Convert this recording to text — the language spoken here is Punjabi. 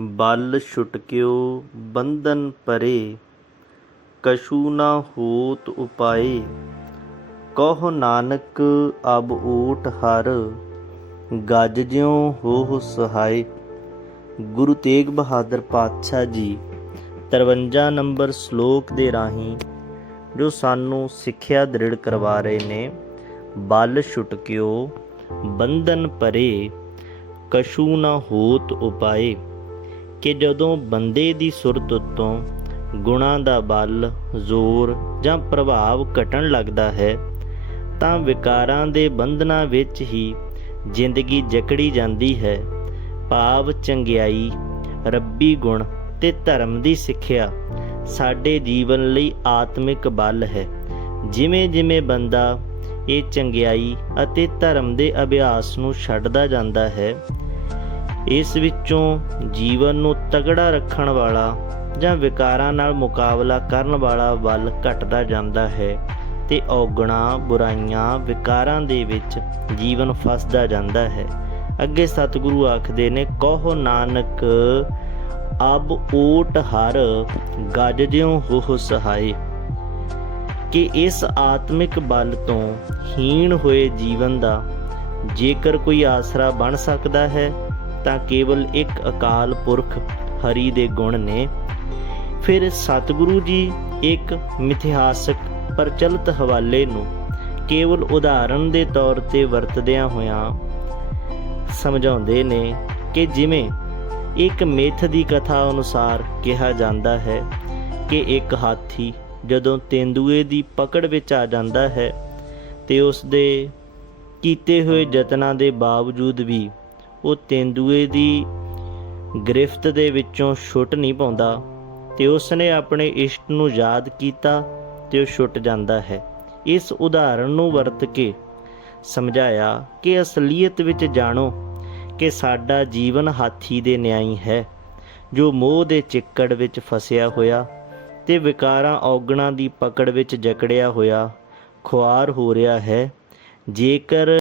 ਬਲ ਛੁਟਕਿਓ ਬੰਧਨ ਪਰੇ ਕਛੂ ਨਾ ਹੋਤ ਉਪਾਏ। ਕਹ ਨਾਨਕ ਅਬ ਊਟ ਹਰ, ਗੱਜ ਜਿਉ ਹੋ ਸਹਾਈ ਗੁਰੂ ਤੇਗ ਬਹਾਦਰ ਪਾਤਸ਼ਾਹ ਜੀ 53 ਨੰਬਰ ਸ਼ਲੋਕ ਦੇ ਰਾਹੀਂ ਜੋ ਸਾਨੂੰ ਸਿੱਖਿਆ ਦ੍ਰਿੜ ਕਰਵਾ ਰਹੇ ਨੇ, ਬਲ ਛੁਟਕਿਓ ਬੰਧਨ ਪਰੇ ਕਸ਼ੂ ਨਾ ਹੋਤ ਉਪਾਏ। ਕਿ ਜਦੋਂ ਬੰਦੇ ਦੀ ਸੁਰਤ ਉੱਤੋਂ ਗੁਣਾਂ ਦਾ ਬਲ, ਜ਼ੋਰ ਜਾਂ ਪ੍ਰਭਾਵ ਘਟਣ ਲੱਗਦਾ ਹੈ, ਤਾਂ ਵਿਕਾਰਾਂ ਦੇ ਬੰਧਨਾਂ ਵਿੱਚ ਹੀ ਜ਼ਿੰਦਗੀ ਜਕੜੀ ਜਾਂਦੀ ਹੈ। ਭਾਵ ਚੰਗਿਆਈ, ਰੱਬੀ ਗੁਣ ਤੇ ਧਰਮ ਦੀ ਸਿੱਖਿਆ ਸਾਡੇ ਜੀਵਨ ਲਈ ਆਤਮਿਕ ਬਲ ਹੈ। ਜਿਵੇਂ ਜਿਵੇਂ ਬੰਦਾ ਇਹ ਚੰਗਿਆਈ ਅਤੇ ਧਰਮ ਦੇ ਅਭਿਆਸ ਨੂੰ ਛੱਡਦਾ ਜਾਂਦਾ ਹੈ ਇਸ ਵਿੱਚੋਂ ਜੀਵਨ ਨੂੰ ਤਗੜਾ ਰੱਖਣ ਵਾਲਾ ਜਾਂ ਵਿਕਾਰਾਂ ਨਾਲ ਮੁਕਾਬਲਾ ਕਰਨ ਵਾਲਾ ਬਲ ਘਟਦਾ ਜਾਂਦਾ ਹੈ ਤੇ ਔਗਣਾ ਬੁਰਾਈਆਂ ਵਿਕਾਰਾਂ ਦੇ ਵਿੱਚ ਜੀਵਨ ਫਸਦਾ ਜਾਂਦਾ ਹੈ। ਅੱਗੇ ਸਤਿਗੁਰੂ ਆਖਦੇ ਨੇ, ਕਹੋ ਨਾਨਕ, ਅਬ ਓਟ ਹਰ ਗੱਜ ਜਿਉ ਹੋ ਸਹਾਈ। ਕਿ ਇਸ ਆਤਮਿਕ ਬਲ ਤੋਂ ਹੀਣ ਹੋਏ ਜੀਵਨ ਦਾ ਜੇਕਰ ਕੋਈ ਆਸਰਾ ਬਣ ਸਕਦਾ ਹੈ ਤਾਂ ਕੇਵਲ ਇੱਕ ਅਕਾਲ ਪੁਰਖ ਹਰੀ ਦੇ ਗੁਣ ਨੇ। ਫਿਰ ਸਤਿਗੁਰੂ ਜੀ ਇੱਕ ਮਿਥਿਹਾਸਕ ਪ੍ਰਚਲਿਤ ਹਵਾਲੇ ਨੂੰ ਕੇਵਲ ਉਦਾਹਰਣ ਦੇ ਤੌਰ ਤੇ ਵਰਤਦਿਆਂ ਹੋਇਆਂ ਸਮਝਾਉਂਦੇ ਨੇ ਕਿ ਜਿਵੇਂ ਇੱਕ ਮੇਥ ਦੀ ਕਥਾ ਅਨੁਸਾਰ ਕਿਹਾ ਜਾਂਦਾ ਹੈ ਕਿ ਇੱਕ ਹਾਥੀ ਜਦੋਂ ਤੇਂਦੂਏ ਦੀ ਪਕੜ ਵਿੱਚ ਆ ਜਾਂਦਾ ਹੈ ਤੇ ਉਸ ਦੇ ਕੀਤੇ ਹੋਏ ਯਤਨਾਂ ਦੇ ਬਾਵਜੂਦ ਵੀ ਉਹ ਤੇਂਦੂਏ ਦੀ ਗ੍ਰਿਫਤ ਦੇ ਵਿੱਚੋਂ ਛੁੱਟ ਨਹੀਂ ਪਾਉਂਦਾ ਤੇ ਉਸ ਨੇ ਆਪਣੇ ਇਸ਼ਟ ਨੂੰ ਯਾਦ ਕੀਤਾ ਤੇ ਉਹ ਛੁੱਟ ਜਾਂਦਾ ਹੈ। ਇਸ ਉਦਾਹਰਣ ਨੂੰ ਵਰਤ ਕੇ ਸਮਝਾਇਆ ਕਿ ਅਸਲੀਅਤ ਵਿੱਚ ਜਾਣੋ ਕਿ ਸਾਡਾ ਜੀਵਨ ਹਾਥੀ ਦੇ ਨਿਆਈ ਹੈ, ਜੋ ਮੋਹ ਦੇ ਚਿੱਕੜ ਵਿੱਚ ਫਸਿਆ ਹੋਇਆ ਤੇ ਵਿਕਾਰਾਂ ਔਗਣਾਂ ਦੀ ਪਕੜ ਵਿੱਚ ਜਕੜਿਆ ਹੋਇਆ ਖੁਆਰ ਹੋ ਰਿਹਾ ਹੈ। ਜੇਕਰ